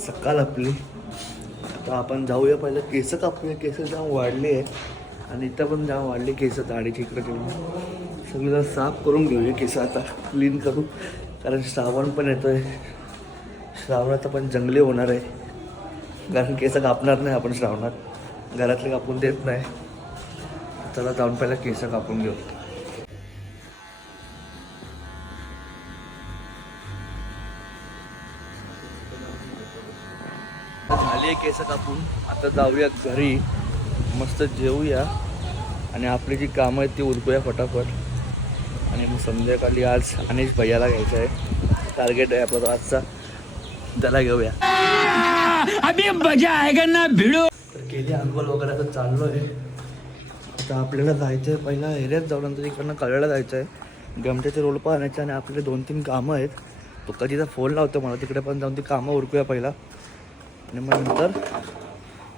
सकाळ आपली. आता आपण जाऊया पहिलं केस कापूया. केस जाम वाढली आहे आणि इथं पण जाम वाढली केस दाढीची इकडे घेऊन सगळी जरा साफ करून घेऊया केस आता क्लीन करू. कारण श्रावण पण येतो आहे. श्रावणात पण जंगली होणार आहे कारण केस कापणार नाही आपण श्रावणात. घरातले कापून देत नाही. चला जाऊन पहिला केस कापून घेऊ. झाली आहे केस कापून. आता जाऊया घरी, मस्त जेवूया आणि आपली जी कामं आहेत ती उरकूया फटाफट. आणि मग संध्याकाळी आज अनिश भैयाला घ्यायचं आहे. टार्गेट आहे आपला आजचा, त्याला घेऊया. अभी मजा आएगा ना भिडो. तर केली अंघोळ वगैरे आता चाललो आहे. आता आपल्याला जायचं आहे पहिला एरियात जाऊन, नंतर इकडनं कळायला जायचं आहे. गमट्याचे रोल पण आणायचे आणि आपले 2-3 कामं आहेत. तो कधीचा फोन लावतो मला, तिकडे पण जाऊन ती कामं उरकूया पहिला आणि मग नंतर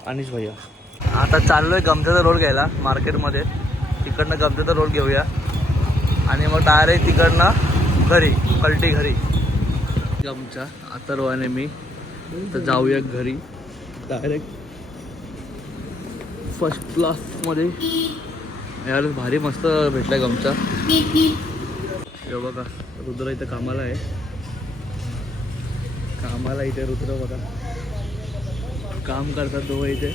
अनिश भैया. आता चाललो आहे गमट्याचा रोल घ्यायला मार्केटमध्ये. तिकडनं गमट्याचा रोल घेऊया आणि मग डायरेक्ट तिकडनं घरी, कल्टी घरी. गमचा आता रोवाने मी तर जाऊया घरी डायरेक्ट फर्स्ट क्लासमध्ये. यार भारी मस्त भेटला गमचा. हे बघा रुद्र इथं कामाला आहे. कामाला इथे रुद्र बघा काम करतात दोघं इथे.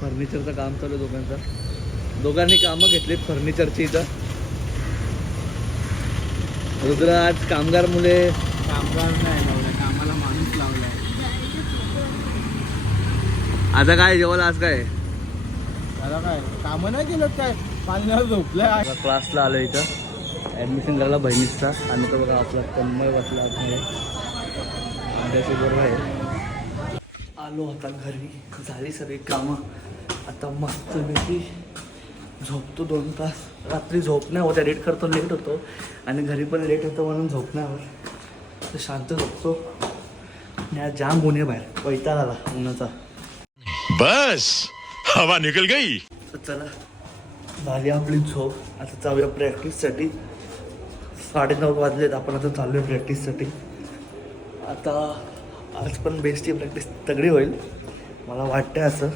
फर्निचरचं काम चालू आहे दोघांचं. दोघांनी कामं घेतलीत फर्निचरची इथं. रुद्र आज कामगार मुले कामगार नाही लावलाय, कामाला माणूस लावलाय. आता काय जेवण आज काय त्याला काय कामं नाही केलं काय, पाण्यावर झोपलाय. क्लासला आलो इथं ॲडमिशन करायला बहिणीचा. आणि तो बघा आपला तन्मय बसला आहे बरोबर आहे. आलो आता घरी, झाली सगळी कामं. आता मस्तपैकी झोपतो 2 तास. रात्री झोप नाही होत, एडिट करतो लेट होतो आणि घरी पण लेट होतं म्हणून झोप नाही होत. तर शांत झोपतो. आणि आज जाम ऊन आहे बाहेर, वैताग आला उन्हाचा. बस हवा निकल गई. तर चला झाली आपली झोप. आता जाऊया प्रॅक्टिससाठी. 9:30 वाजलेत. आपण आता चाललो आहे प्रॅक्टिससाठी. आता आज पण बेस्टची प्रॅक्टिस तगडी होईल मला वाटतं असं.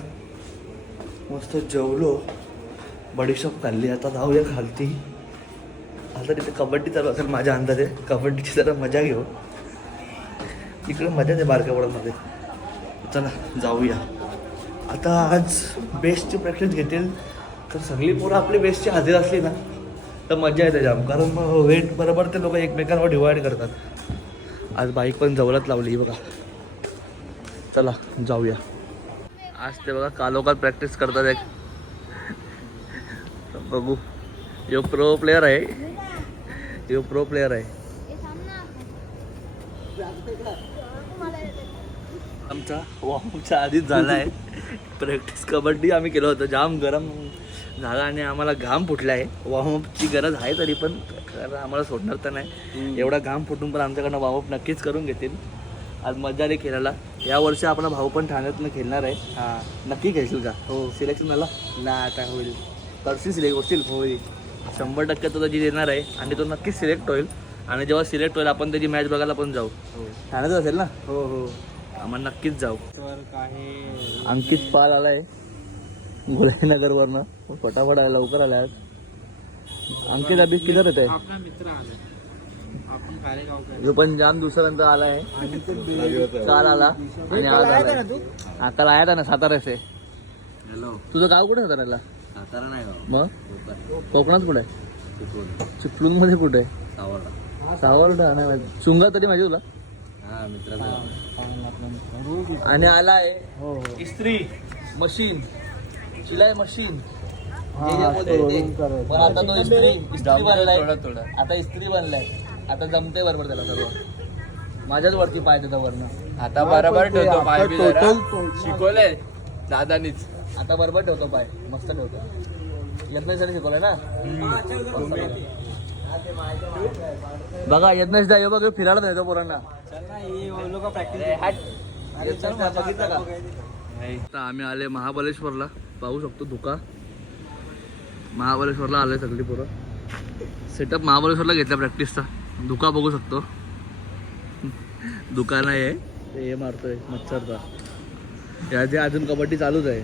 मस्त जेवलो, बडीशॉप खाल्ली. आता जाऊया खालती. आता तिथे कबड्डी चालू असेल माझ्या अंदाजे. कबड्डीची जरा मजा घेऊ. इकडे मजाच आहे बारकावड्यामध्ये. चला जाऊया. आता आज बेस्टची प्रॅक्टिस घेतील तर सगळी पोरं आपली बेस्टची हजेर असली ना तर मजा येते जाम. कारण मग वेट बरोबर ते लोक एकमेकांवर डिवाईड करतात. आज बाईक पण जवळच लावली बघा. चला जाऊया. आज ते बघा कालोखात प्रॅक्टिस करतात एक. बघू. यो प्रो प्लेयर आहे. यो प्रो प्लेयर आहे. आमचा वॉर्मअपच्या आधीच झाला आहे प्रॅक्टिस. कबड्डी आम्ही केलं होतं. जाम गरम झाला आणि आम्हाला घाम फुटला आहे. वॉर्मअपची गरज आहे तरी पण, कारण आम्हाला सोडणार तर नाही. एवढा घाम फुटून पण आमच्याकडनं वॉर्मअप नक्कीच करून घेतील. आज मजा आली खेळायला. यावर्षी आपला भाऊ पण ठाण्यातनं खेळणार आहे. हा नक्की खेळशील का? हो. सिलेक्शन झाला ना आता होईल. करशील, सिलेक्ट होशील? होईल 100% तो जी देणार आहे आणि तो नक्कीच सिलेक्ट होईल. आणि जेव्हा सिलेक्ट होईल आपण त्याची मॅच बघायला पण जाऊ. हो ठाण्यात असेल ना? हो हो. आम्हाला नक्कीच जाऊ. तर काही अंकित पाल आलाय गोलाईनगरवरनं. फटाफट आला, लवकर आलाय आज. अंकित अभी किधर येत आहे? आपला मित्र आला. आपण कारेगावकर. जो पण जाम दिवसानंतर आलाय. काल आला आणि आज आलाय. हा काल आया था ना सातारा से. हॅलो. तुझं गाव कुठे साताऱ्याला? सातारा नाही मग कोकणात कुठे आहे? चिपळूण मध्ये कुठे आहे? सावर्डा नाही माहिती. चुंगा तरी माहिती तुला? हा मित्र. आणि आलाय हो हो. इस्त्री मशीन, शिलाई मशीन. पण आता तो इस्त्री बनलाय. आता इस्त्री बनलाय. आता जमते बरोबर त्याला सर्व. माझ्याच वरती पाय त्याचा वरनं. आता बरोबर ठेवतो पाय बी जरा. शिकवलंय दादानीच. आता बरोबर ठेवतो पाय, मस्त ठेवतो. यत्नेशने शिकवलंय ना. बघा यत्नेश दा बघ फिरायला नेतो पोरांना. आता आम्ही आले महाबळेश्वरला. पाहू शकतो धुका. महाबळेश्वरला आले सगळी पोरं. सेटअप महाबळेश्वरला घेतला प्रॅक्टिसचा. धुका बघू शकतो. दुकान आहे हे मारतोय मच्छरचा. याची अजून कबड्डी चालूच आहे.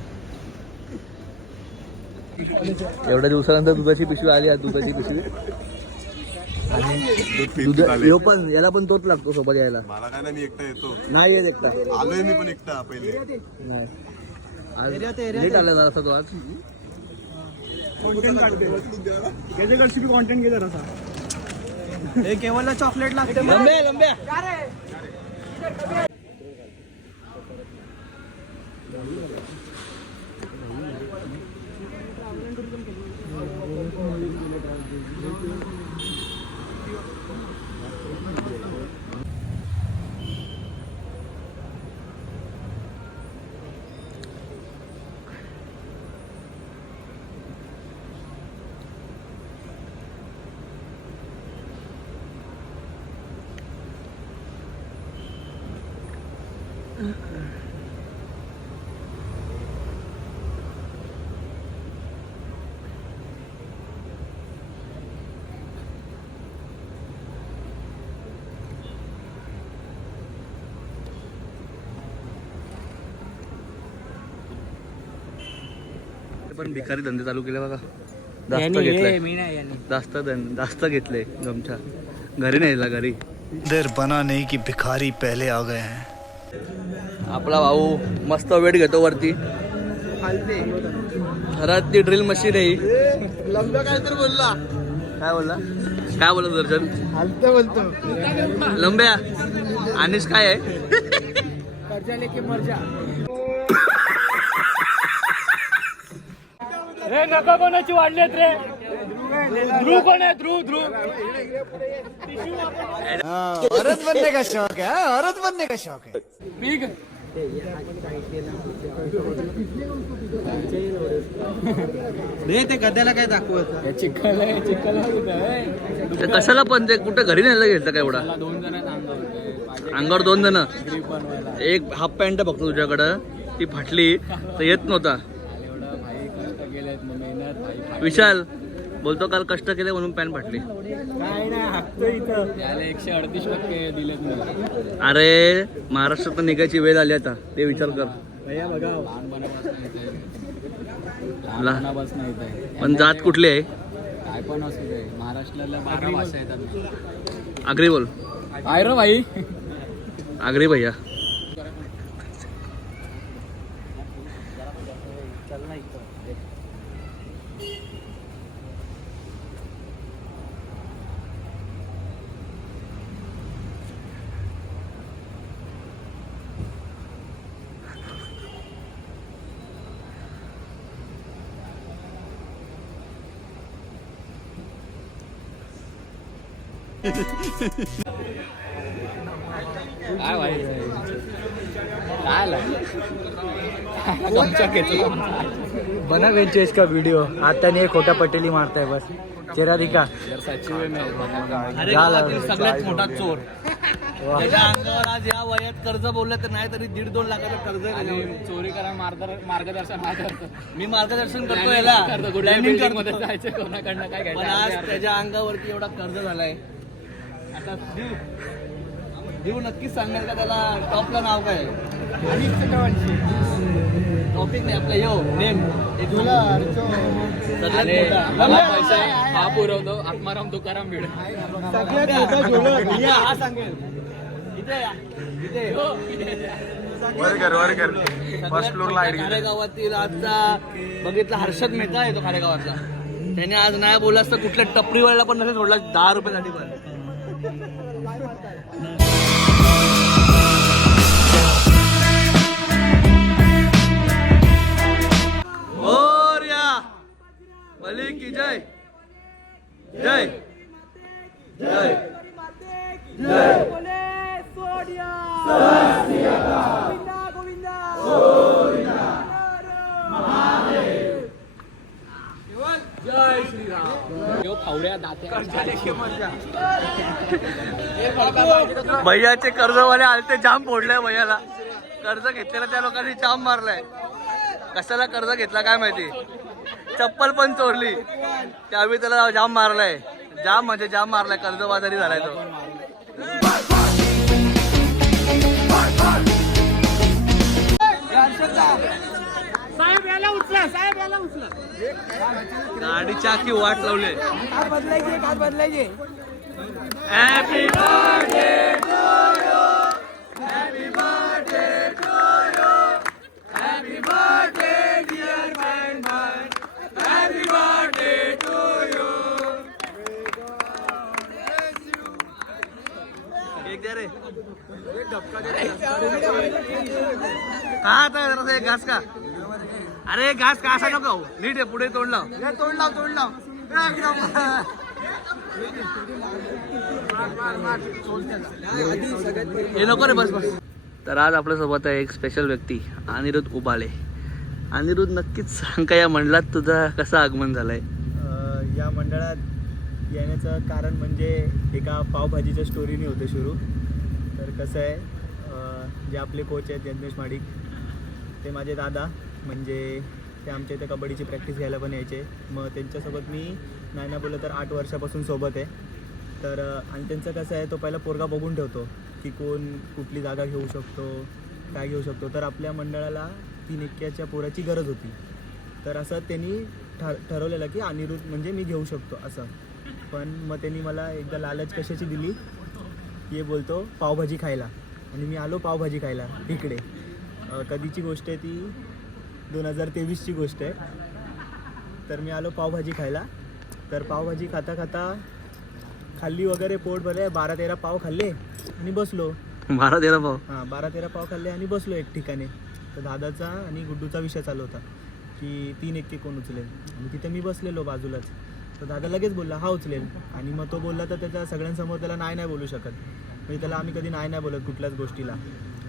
एवढ्या दिवसानंतर दुधाची पिशवी आली आहे. दुधाची पिशवी आणि दूध पण याला पण तोच लागतो सोबत यायला. मला काय नाही, मी एकटा येतो. नाही येत एकटा. आलोय मी पण एकटा पहिले. नाही आज लेट आला जरा तो आज. कॉन्टेंट केलं असा हे केवळ चॉकलेट लागते. लंब्या लंब्या पण भिकारी धंदे चालू केले बघा. जास्त घेतलंय. जास्त घेतले गमछा. घरी नाही घरी. देर बना नहीं कि भिखारी पहले आ गए हैं. आपला भाऊ मस्त वेट घेतो वरती. घरात ती ड्रिल मशीन आहे. लंब्या काय तर बोलला. काय बोलला? काय बोलत दर्शन? हलतं बोलतो लंब्या आणिच काय आहे? कर्जा लेके मर जा. रे नका कोणाची वाढलेत रे. ध्रुव कोण आहे? ध्रुव औरत बनने का शौक है. औरत बनने का शौक है. पीक ते गद्याला काय दाखवत चिखल आहे. चिखल ते कशाला पण ते कुठं घरी नाही घेतलं काय एवढा? 2 जण अंगावर अंगावर 2 जण. एक हाफ पॅन्ट आहे फक्त तुझ्याकडं. ती फाटली तर येत नव्हता. एवढं भाई कष्ट केलेत मेहनत भाई. विशाल बोलतो काल कष्ट केले म्हणून पॅन्ट फाटली. काय नाही हाकतो इथं. त्याला 138% दिलेत मला. अरे महाराष्ट्रात निघायची वेळ आली आता. ते विचार कर. भैया बघा लहानपणापासून येत आहे. लहानपणापासून येत आहे. पण जात कुठली आहे? काय पण असू दे. महाराष्ट्राला 12 भाषा येतात. आगरी बोल. काय रे भाई. आगरी भैया. काय भाई काय गमचा घेतला. बना वेंचेस का वीडियो आता नाही. खोटा पटेली मारताय बस. चेहरा दिखा. अरे गावातील सगळ्यात मोठा चोर. त्याच्या अंगावर आज या वयात कर्ज बोललं तर नाही तरी 1.5-2 लाखाचं कर्ज आहे त्याच्यावर. चोरी करा मार्गदर्शन हा करतो. मी मार्गदर्शन करतो याला. Planning करतो. मध्ये जायचं कोणाकडनं काय पण घ्यायचं. आज त्याच्या अंगावरती एवढा कर्ज झालाय. आता देऊ नक्कीच सांगेल का त्याला टॉपला नाव काय? टॉपिक नाही आपला यो नेम. आणि मला पैसे हा पुरवतो. आत्माराम तुकाराम भिडे. हा सांगेल. इथे या. इथे फर्स्ट फ्लोर लाईट खारेगावातील आजचा बघितला हर्षद मेहता आहे तो खारेगावातला. त्याने आज नाही बोलला असतं कुठल्या टपरीवाल्याला पण नसेल सोडला 10 रुपयासाठी पण. मलिक की जय जय जय जय. जय श्रीराम. फावड्या दात्या. भैयाचे कर्जवाले आलते जाम फोडलाय भैयाला. कर्ज घेतलेला त्या लोकांनी जाम मारलाय. कशाला कर्ज घेतला काय माहिती. चप्पल पण चोरली त्यावेळी त्याला जाम मारलाय. जाम म्हणजे जाम मारलाय. कर्जबाजारी झालाय तो. गाडीच्या की वाट लावले. घास का अरे घास का असा नको नीट आहे पुढे तोंड लाव हे नको रे बस. तर आज आपल्यासोबत आहे एक स्पेशल व्यक्ती अनिरुद्ध उबाळे. अनिरुद्ध नक्कीच सांग का या मंडळात तुझा कसं आगमन झालंय? या मंडळात येण्याचं कारण म्हणजे एका पावभाजीच्या स्टोरीने होतं सुरू. तर कसं आहे जे आपले कोच आहेत जगनेश माडिक ते माझे दादा, म्हणजे ते आमच्या इथे कबड्डीची प्रॅक्टिस घ्यायला पण यायचे. मग त्यांच्यासोबत मी नाही बोललं तर 8 वर्षापासून सोबत आहे. तर आणि त्यांचं कसं आहे तो पहिला पोरगा बघून ठेवतो की कोण कुठली जागा घेऊ शकतो काय घेऊ शकतो. तर आपल्या मंडळाला 3 एक्क्याच्या पोराची गरज होती. तर असं त्यांनी ठरवलेलं की अनिरुद्ध म्हणजे मी घेऊ शकतो असं. पण मग त्यांनी मला एकदा लालच कशाची दिली की बोलतो पावभाजी खायला. आणि मी आलो पावभाजी खायला इकडे. कधीची गोष्ट आहे ती 2023ची गोष्ट आहे. तर मी आलो पावभाजी खायला. तर पावभाजी खाता खाता खाल्ली वगैरे, पोट भरले, 12-13 पाव खाल्ले आणि बसलो. 12-13 पाव? हां 12-13 पाव खाल्ले आणि बसलो एक ठिकाणी. तर दादाचा आणि गुड्डूचा विषय चालू होता की 3 एक्के कोण उचलेल. आणि तिथे मी बसलेलो बाजूलाच. तर दादा लगेच बोलला हा उचलेल. आणि मग तो बोलला तर त्याच्या सगळ्यांसमोर त्याला नाही बोलू शकत. म्हणजे त्याला आम्ही कधी नाही बोलत कुठल्याच गोष्टीला.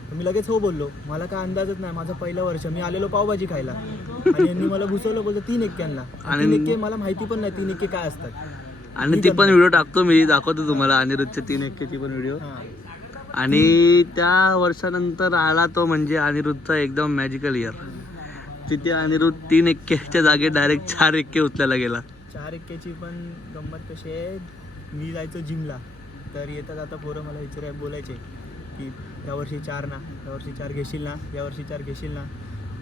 तर मी लगेच हो बोललो. मला काय अंदाजच नाही, माझं पहिलं वर्ष, मी आलेलो पावभाजी खायला आणि यांनी मला घुसवलं बोलतो 3 एक्क्यांना. 3 एक्के मला माहिती पण नाही 3 एक्के काय असतात. आणि ती पण व्हिडिओ टाकतो मी, दाखवतो तुम्हाला अनिरुद्धच्या 3 एक्केची पण व्हिडिओ. आणि त्या वर्षानंतर आला तो म्हणजे अनिरुद्धचा एकदम मॅजिकल इयर. तिथे अनिरुद्ध 3 एक्केच्या जागे डायरेक्ट 4 एक्के उचलायला गेला. 4 एक्केची पण गंमत कशी आहे, मी जायचो जिमला. तर येतात आता पोरं मला बोलायचे की यावर्षी 4 ना, यावर्षी 4 घेशील ना, यावर्षी 4 घेशील ना.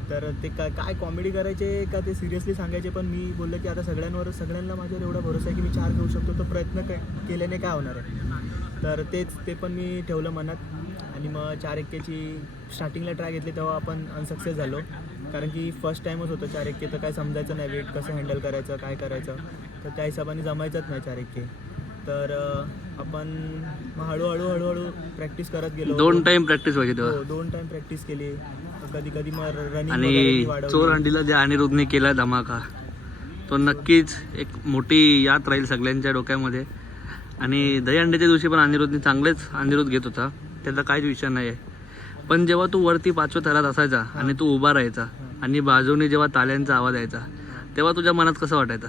तर ते काय कॉमेडी करायचे का ते सिरियसली सांगायचे. पण मी बोललो की आता सगळ्यांना माझ्यावर एवढा भरोसा आहे की मी 4 घेऊ शकतो. तो प्रयत्न केल्याने काय होणार आहे. तर ते पण मी ठेवलं मनात. आणि मग 4 एक्केची स्टार्टिंगला ट्राय घेतली तेव्हा आपण अनसक्सेस झालो. कारण की फर्स्ट टाईमच होतं 4 एक्के. तर काय समजायचं नाही वेट कसं हँडल करायचं काय करायचं. तर त्या हिशोबाने जमायचंच नाही 4 एक्के. तर आपण मग हळूहळू प्रॅक्टिस करत गेलो. 2 टाइम प्रॅक्टिस व्हायची तेव्हा. 2 टाइम प्रॅक्टिस केली. कधी मग रनिंग आणि चोरहंडीला जे अनिरुद्धने केला धमाका तो नक्कीच एक मोठी याद राहील सगळ्यांच्या डोक्यामध्ये. आणि दहीहंडीच्या दिवशी पण अनिरुद्ध घेत होता, त्याचा काहीच विषय नाही आहे. पण जेव्हा तू वरती 5व्या थरात असायचा आणि तू उभा राहायचा आणि बाजूने जेव्हा ताल्यांचा आवाज यायचा तेव्हा तुझ्या मनात कसं वाटायचं?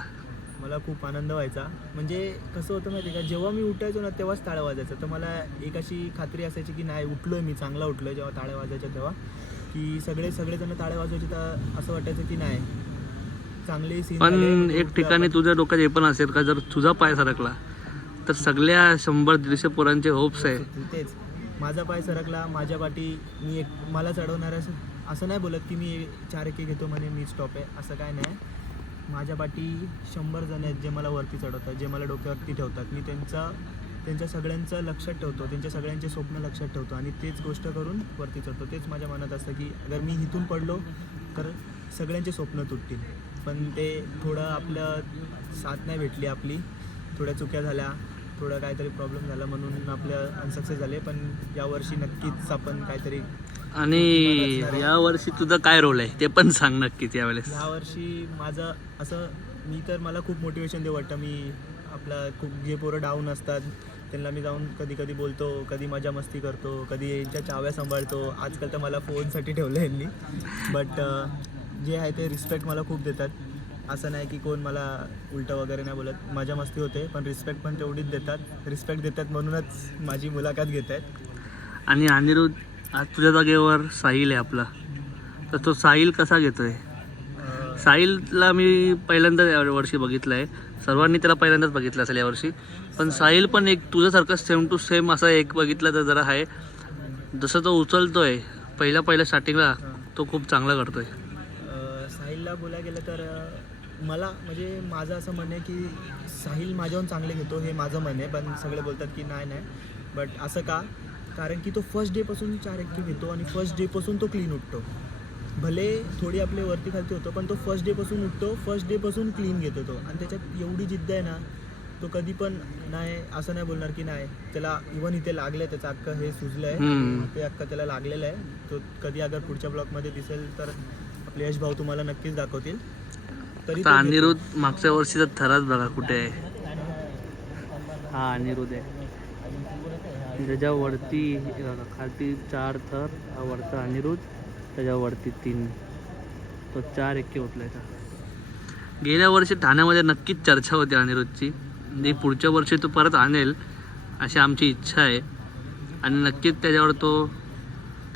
मला खूप आनंद व्हायचा. म्हणजे कसं होतं माहिती आहे का, जेव्हा मी उठायचो ना तेव्हाच टाळ्या वाजायचं. तर मला एक अशी खात्री असायची की नाही उठलोय मी, चांगला उठलोय. जेव्हा टाळ्या वाजायच्या तेव्हा की सगळेजण टाळ्या वाजवायचे. तर असं वाटायचं की नाही चांगले सीन. पण एक ठिकाणी तुझ्या डोक्यात हे पण असेल का जर तुझा पाय सरकला तर सगळ्या 100-150 पोरांचे होप्स आहे. तेच माझा पाय सरकला माझ्या पाठी मी मला चढवणार असं नाही बोलत की मी 4 एक्के घेतो म्हणे मी स्टॉप आहे असं काय नाही. माझ्या पाठी 100 जण आहेत जे मला वरती चढवतात, जे मला डोक्यावरती ठेवतात. मी त्यांच्या सगळ्यांचं लक्षात ठेवतो, त्यांच्या सगळ्यांचे स्वप्न लक्षात ठेवतो आणि तेच गोष्ट करून वरती चढतो. तेच माझ्या मनात असतं की अगर मी इथून पडलो तर सगळ्यांचे स्वप्न तुटतील. पण ते थोडं आपलं साथ नाही भेटली आपली, थोड्या चुक्या झाल्या, थोडं काहीतरी प्रॉब्लेम झाला म्हणून आपल्या अनसक्सेस झाले. पण यावर्षी नक्कीच आपण काहीतरी. आणि यावर्षी तुझा काय रोल आहे ते पण सांग नक्कीच यावेळेस. यावर्षी माझं असं मी तर मला खूप मोटिवेशन देऊ वाटतं. मी आपला खूप जे पोरं डाऊन असतात त्यांना मी जाऊन कधी बोलतो, कधी मजा मस्ती करतो, कधी यांच्या चाव्या सांभाळतो. आजकाल तर मला फोनसाठी ठेवलं यांनी. बट जे आहे ते रिस्पेक्ट मला खूप देतात. असं नाही की कोण मला उलटं वगैरे नाही बोलत. मजा मस्ती होते पण रिस्पेक्ट पण तेवढीच देतात. रिस्पेक्ट देतात म्हणूनच माझी मुलाखत घेत आहेत. आणि अनिरुद्ध आज तुझ्या जागेवर साहिल आहे आपला, तर तो साहिल कसा घेतोय? साहिलला मी पहिल्यांदाच यावर्षी बघितलं आहे. सर्वांनी त्याला पहिल्यांदाच बघितलं असेल यावर्षी. पण साहिल पण एक तुझ्यासारखं सेम टू सेम असा एक बघितलं तर जरा आहे. जसं तो उचलतोय पहिल्या स्टार्टिंगला तो खूप चांगला करतोय. साहिलला वेळा बोलायला गेलं तर मला म्हणजे माझं असं म्हणणं आहे की साहिल माझ्याहून चांगले घेतो हे माझं म्हणणं आहे, पण सगळे बोलतात की नाही बट असं का, कारण की तो फर्स्ट डेपासून 4 एक्के घेतो आणि फर्स्ट डेपासून तो क्लीन उठतो. भले थोडी आपले वरती खालती होतो पण तो फर्स्ट डेपासून उठतो, फर्स्ट डेपासून क्लीन घेतो तो. आणि त्याच्यात एवढी जिद्द आहे ना, तो कधी पण नाही असं नाही बोलणार की नाही. त्याला इव्हन इथे लागलं आहे, त्याचं अख्खं हे सुजलं आहे, ते अख्खं त्याला लागलेलं आहे. तो कधी अगर पुढच्या ब्लॉकमध्ये दिसेल तर आपले यश भाऊ तुम्हाला नक्कीच दाखवतील. तरी तो अनिरुद्ध मागच्या वर्षीचा थराच बघा कुठे आहे. हा अनिरुद्ध आहे, त्याच्यावरती खालती 4 थर, हा वरचा अनिरुद्ध, त्याच्यावरती 3, तो 4 एक्के उठलायचा. गेल्या वर्षी ठाण्यामध्ये नक्कीच चर्चा होती अनिरुद्धची. पुढच्या वर्षी तो परत आणेल अशी आमची इच्छा आहे आणि नक्कीच त्याच्यावर तो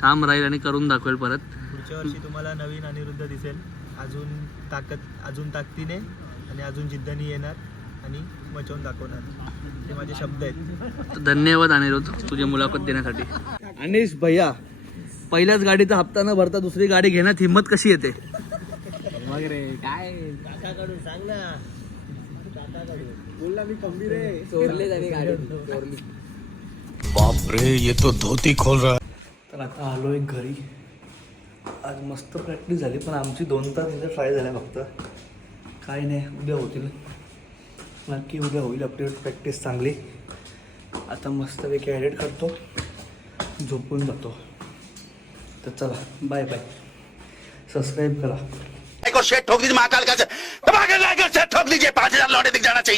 ठाम राहील आणि करून दाखवेल परत. पुढच्या वर्षी तुम्हाला नवीन अनिरुद्ध दिसेल, अजून ताकदीने आणि अजून जिद्दीने येणार आणि मचवून दाखवणार. ते माझे शब्द आहेत. धन्यवाद अनिरुद्ध तुझी मुलाखत देण्यासाठी. अनिश भैया, पहिल्याच गाडीचा हप्ता न भरता दुसरी गाडी घेण्यात हिंमत कशी येते? मग रे काय काकाकडून सांग ना, काकाकडून बोलला मी खंबीर आहे. चोरले त्याने गाडी चोरली. बाप रे, ये तो धोती खोल रहा है. तर आता आलो आहे घरी. आज मस्त प्रॅक्टिस झाली, पण आमची 2 तास इथे ट्राय झाल्या फक्त. काय नाही, उद्या होतील नक्की, उद्या होईल आपली प्रॅक्टिस चांगली. आता मस्तपैकी एडिट करतो, झोपून जातो. तर चला, बाय बाय. सबस्क्राईब करा. शेट ठोक दीजिए महाकाल का, ठोक दीजिए 5,000 लौटे दिख जाना चाहिए.